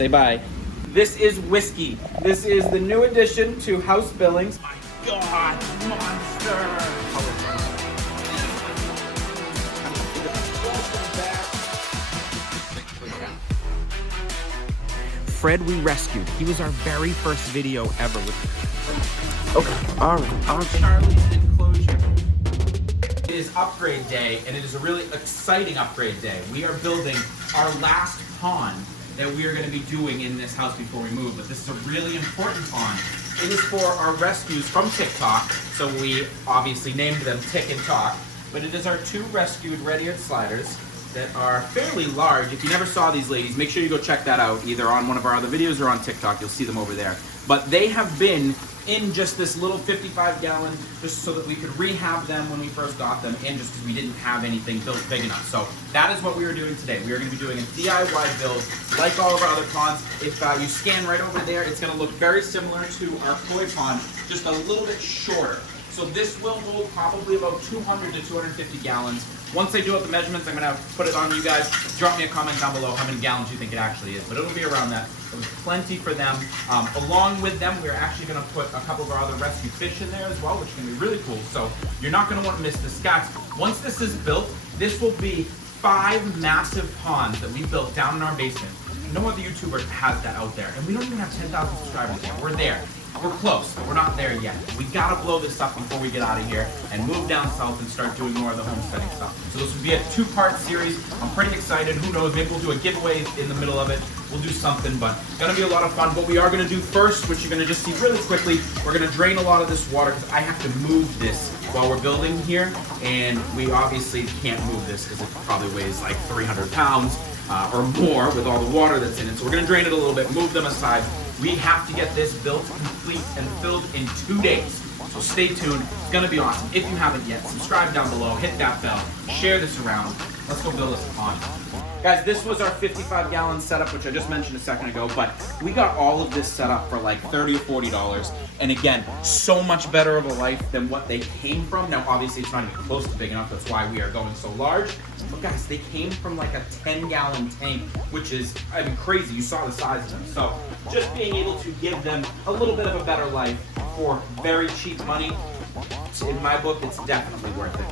Say bye. This is Whiskey. This is the new addition to House Billings. My God, monster! Fred we rescued. He was our very first video ever with. Okay, all right. Charlie's enclosure. It is upgrade day, and it is a really exciting upgrade day. We are building our last pond that we are going to be doing in this house before we move, but this is a really important pond. It is for our rescues from TikTok, so we obviously named them Tick and Talk, but it is our 2 rescued red-eared sliders that are fairly large. If you never saw these ladies, make sure you go check that out, either on one of our other videos or on TikTok. You'll see them over there. But they have been in just this little 55-gallon, just so that we could rehab them when we first got them, and just because we didn't have anything built big enough. So that is what we are doing today. We are going to be doing a DIY build, like all of our other ponds. If you scan right over there, it's going to look very similar to our koi pond, just a little bit shorter. So this will hold probably about 200 to 250 gallons. Once I do up the measurements, I'm going to put it on you guys. Drop me a comment down below how many gallons you think it actually is, but it'll be around that. There's plenty for them. Along with them, we're actually going to put a couple of our other rescue fish in there as well, which is going to be really cool. So you're not going to want to miss this. Guys, once this is built, this will be 5 massive ponds that we built down in our basement. No other YouTuber has that out there, and we don't even have 10,000 subscribers yet. We're there. We're close, but we're not there yet. We gotta blow this up before we get out of here and move down south and start doing more of the homesteading stuff. So this will be a 2-part series. I'm pretty excited. Who knows, maybe we'll do a giveaway in the middle of it. We'll do something, but gonna be a lot of fun. What we are gonna do first, which you're gonna just see really quickly, we're gonna drain a lot of this water because I have to move this while we're building here, and we obviously can't move this because it probably weighs like 300 pounds or more with all the water that's in it. So we're gonna drain it a little bit, move them aside. We have to get this built, complete, and filled in 2 days. So stay tuned. It's going to be awesome. If you haven't yet, subscribe down below, hit that bell, share this around. Let's go build this pond. Guys, this was our 55-gallon setup, which I just mentioned a second ago, but we got all of this set up for like $30 or $40. And again, so much better of a life than what they came from. Now, obviously, it's not even close to big enough. That's why we are going so large. But guys, they came from like a 10-gallon tank, which is, I mean, crazy. You saw the size of them. So just being able to give them a little bit of a better life for very cheap money, in my book, it's definitely worth it.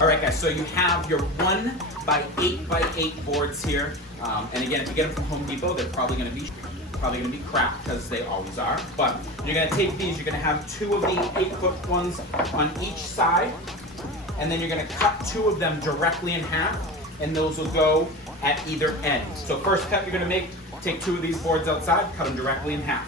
All right, guys, so you have your 1x8x8 boards here. And again, if you get them from Home Depot, they're probably gonna be crap, because they always are. But you're gonna take these, you're gonna have 2 of the 8-foot ones on each side, and then you're gonna cut 2 of them directly in half, and those will go at either end. So first cut you're gonna take 2 of these boards outside, cut them directly in half.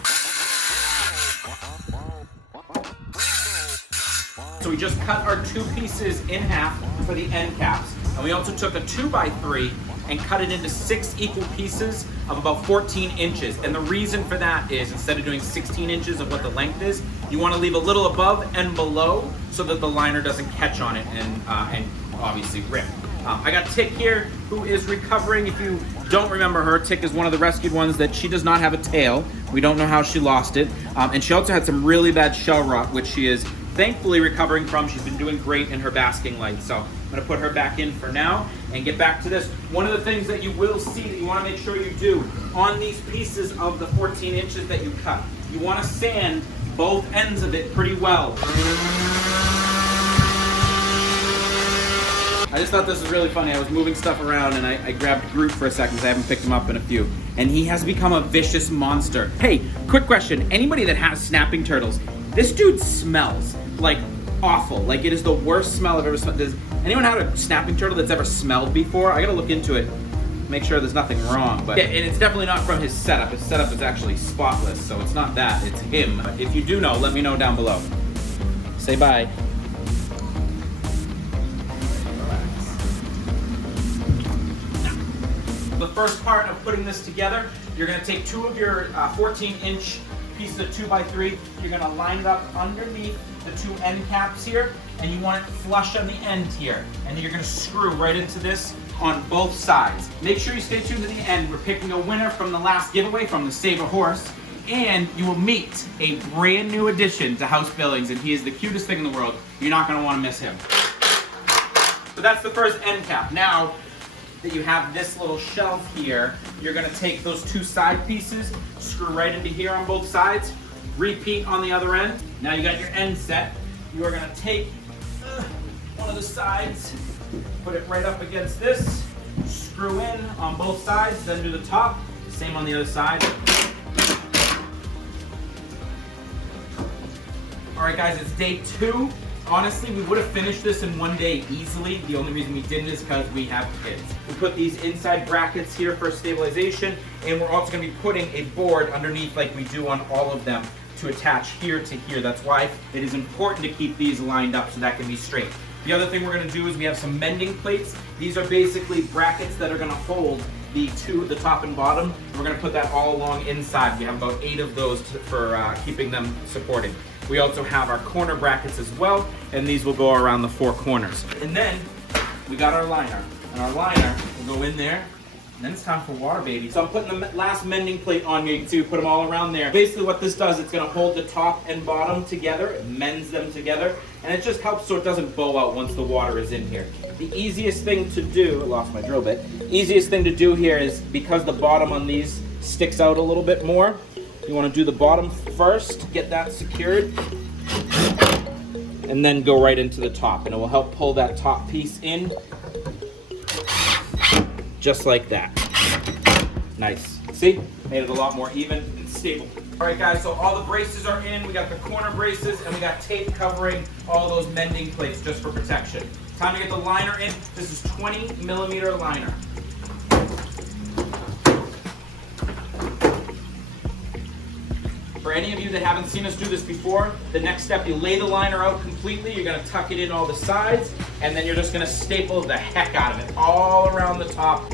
So we just cut our 2 pieces in half for the end caps, and we also took a 2x3 and cut it into 6 equal pieces of about 14 inches. And the reason for that is, instead of doing 16 inches of what the length is, you want to leave a little above and below so that the liner doesn't catch on it and obviously rip. I got Tick here, who is recovering. If you don't remember her, Tick is one of the rescued ones that she does not have a tail. We don't know how she lost it. And she also had some really bad shell rot, which she is thankfully recovering from. She's been doing great in her basking life. So I'm gonna put her back in for now and get back to this. One of the things that you will see that you wanna make sure you do on these pieces of the 14 inches that you cut, you wanna sand both ends of it pretty well. I just thought this was really funny. I was moving stuff around and I grabbed Groot for a second because I haven't picked him up in a few. And he has become a vicious monster. Hey, quick question. Anybody that has snapping turtles, this dude smells like awful. Like, it is the worst smell I've ever smelled. Does anyone have a snapping turtle that's ever smelled before? I gotta look into it, make sure there's nothing wrong. But yeah, and it's definitely not from his setup. His setup is actually spotless, so it's not that, it's him. If you do know, let me know down below. Say bye. The first part of putting this together, you're gonna take 2 of your 14-inch pieces of 2x3, you're gonna line it up underneath the 2 end caps here, and you want it flush on the end here. And then you're gonna screw right into this on both sides. Make sure you stay tuned to the end. We're picking a winner from the last giveaway from the Save a Horse, and you will meet a brand new addition to House Billings, and he is the cutest thing in the world. You're not gonna wanna miss him. So that's the first end cap. Now, that you have this little shelf here, you're gonna take those two side pieces, screw right into here on both sides, repeat on the other end. Now you got your end set. You are gonna take one of the sides, put it right up against this, screw in on both sides, then do the top, same on the other side. All right guys, it's day 2. Honestly, we would have finished this in one day easily. The only reason we didn't is because we have kids. We put these inside brackets here for stabilization, and we're also gonna be putting a board underneath like we do on all of them to attach here to here. That's why it is important to keep these lined up so that can be straight. The other thing we're gonna do is we have some mending plates. These are basically brackets that are gonna hold the top and bottom. We're gonna put that all along inside. We have about 8 of those for keeping them supported. We also have our corner brackets as well, and these will go around the 4 corners. And then we got our liner, and our liner will go in there, and then it's time for water, baby. So I'm putting the last mending plate on here. You can see we put them all around there. Basically what this does, it's gonna hold the top and bottom together, it mends them together, and it just helps so it doesn't bow out once the water is in here. The easiest thing to do, I lost my drill bit, easiest thing to do here is, because the bottom on these sticks out a little bit more, you want to do the bottom first, get that secured, and then go right into the top, and it will help pull that top piece in, just like that. Nice. See? Made it a lot more even and stable. All right guys, so all the braces are in. We got the corner braces, and we got tape covering all those mending plates just for protection. Time to get the liner in. This is 20mm liner. For any of you that haven't seen us do this before, the next step, you lay the liner out completely, you're gonna tuck it in all the sides, and then you're just gonna staple the heck out of it, all around the top.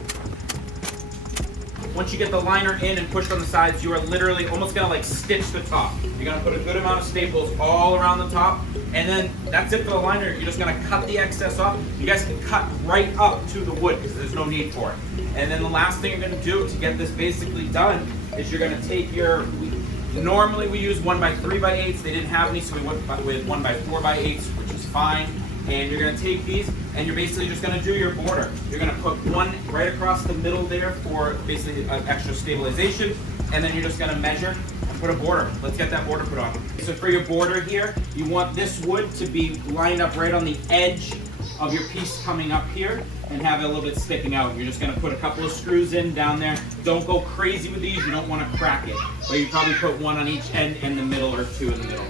Once you get the liner in and pushed on the sides, you are literally almost gonna like stitch the top. You're gonna put a good amount of staples all around the top, and then that's it for the liner. You're just gonna cut the excess off. You guys can cut right up to the wood because there's no need for it. And then the last thing you're gonna do to get this basically done is you're gonna take your, normally we use 1x3x8s. They didn't have any, so we went with 1x4x8s, which is fine. And you're gonna take these, and you're basically just gonna do your border. You're gonna put one right across the middle there for basically an extra stabilization, and then you're just gonna measure and put a border. Let's get that border put on. So for your border here, you want this wood to be lined up right on the edge of your piece coming up here, and have it a little bit sticking out. You're just gonna put a couple of screws in down there. Don't go crazy with these, you don't wanna crack it. But you probably put one on each end in the middle, or 2 in the middle.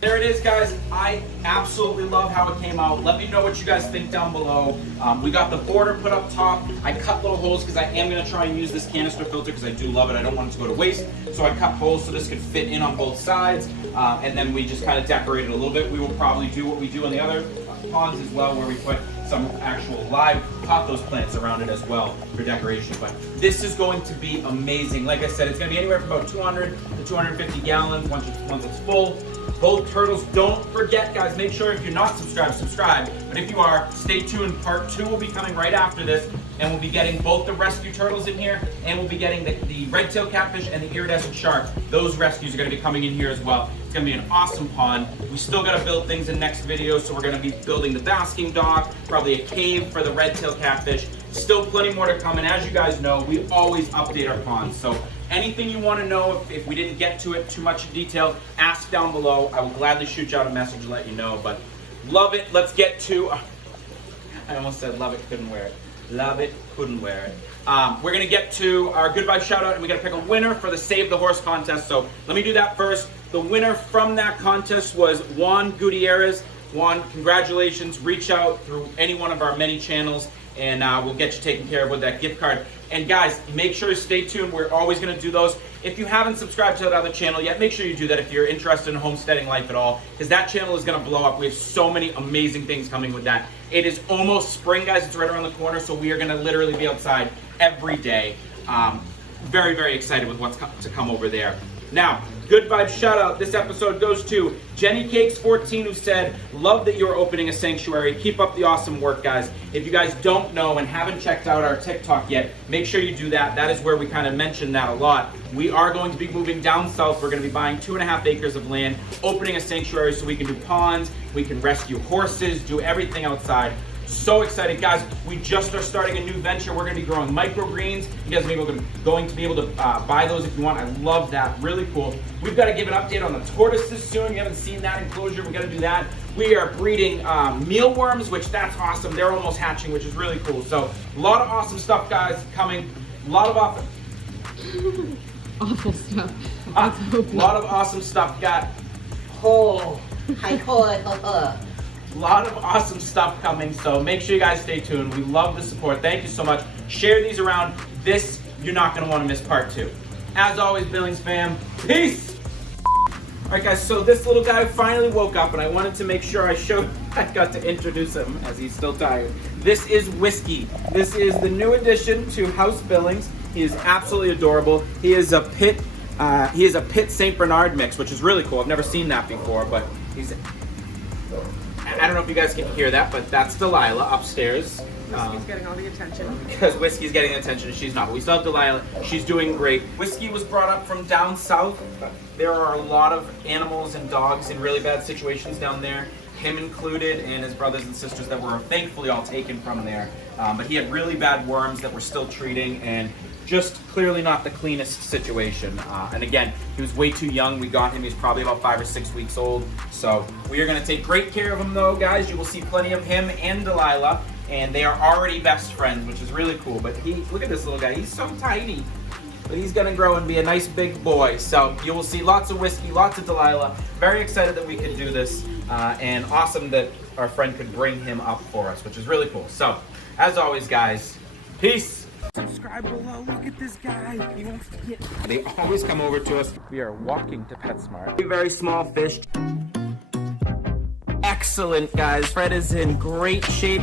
There it is, guys. I absolutely love how it came out. Let me know what you guys think down below. We got the border put up top. I cut little holes because I am gonna try and use this canister filter because I do love it. I don't want it to go to waste. So I cut holes so this could fit in on both sides. And then we just kind of decorate it a little bit. We will probably do what we do on the other ponds as well, where we put some actual live pothos plants around it as well for decoration. But this is going to be amazing. Like I said, it's gonna be anywhere from about 200 to 250 gallons once it's full. Both turtles. Don't forget, guys, make sure if you're not subscribed, subscribe. But if you are, stay tuned. Part 2 will be coming right after this, and we'll be getting both the rescue turtles in here, and we'll be getting the red-tailed catfish and the iridescent shark. Those rescues are going to be coming in here as well. It's going to be an awesome pond. We still got to build things in next video, so we're going to be building the basking dock, probably a cave for the red-tailed catfish. Still plenty more to come, and as you guys know, we always update our ponds. So anything you want to know, if we didn't get to it too much in detail, ask down below. I will gladly shoot you out a message and let you know. But love it. Let's get to, I almost said love it, couldn't wear it. Love it, couldn't wear it. We're going to get to our good vibe shout out, and we got to pick a winner for the Save the Horse contest. So let me do that first. The winner from that contest was Juan Gutierrez. Juan, congratulations. Reach out through any one of our many channels, and we'll get you taken care of with that gift card. And guys, make sure to stay tuned. We're always going to do those. If you haven't subscribed to that other channel yet, make sure you do that if you're interested in homesteading life at all, because that channel is going to blow up. We have so many amazing things coming with that. It is almost spring, guys. It's right around the corner, so we are going to literally be outside every day. Very, very excited with what's to come over there. Now, Good vibe shout out. This episode goes to Jenny Cakes 14, who said, love that you're opening a sanctuary. Keep up the awesome work, guys. If you guys don't know and haven't checked out our TikTok yet, make sure you do that. That is where we kind of mention that a lot. We are going to be moving down south. We're going to be buying 2.5 acres of land, opening a sanctuary so we can do ponds, we can rescue horses, do everything outside. So excited, guys. We just are starting a new venture. We're going to be growing microgreens. You guys are going to be able to buy those if you want. I love that. Really cool. We've got to give an update on the tortoises soon. You haven't seen that enclosure. We got to do that. We are breeding mealworms, which that's awesome. They're almost hatching, which is really cool. So a lot of awesome stuff, guys, coming. A lot of awful stuff. A lot of awesome stuff. Got a lot of awesome stuff coming, so make sure you guys stay tuned. We love the support. Thank you so much. Share these around. This, you're not going to want to miss part 2. As always, Billings fam, peace! Alright guys, so this little guy finally woke up, and I wanted to make sure I got to introduce him as he's still tired. This is Whiskey. This is the new addition to House Billings. He is absolutely adorable. He is a pit Saint Bernard mix, which is really cool. I've never seen that before, but I don't know if you guys can hear that, but that's Delilah upstairs. Whiskey's getting all the attention. Because Whiskey's getting the attention and she's not. But we still have Delilah. She's doing great. Whiskey was brought up from down south. There are a lot of animals and dogs in really bad situations down there, him included, and his brothers and sisters that were thankfully all taken from there. But he had really bad worms that we're still treating, and just clearly not the cleanest situation. And again, he was way too young. We got him, he's probably about 5 or 6 weeks old. So we are gonna take great care of him though, guys. You will see plenty of him and Delilah, and they are already best friends, which is really cool. But look at this little guy, he's so tiny. But he's gonna grow and be a nice big boy. So you will see lots of Whiskey, lots of Delilah. Very excited that we could do this, and awesome that our friend could bring him up for us, which is really cool. So, as always, guys, peace. Subscribe below. Look at this guy. He wants to get. They always come over to us. We are walking to PetSmart. Very small fish. Excellent, guys. Fred is in great shape.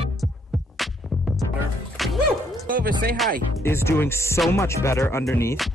Woo! Over, say hi. Is doing so much better underneath.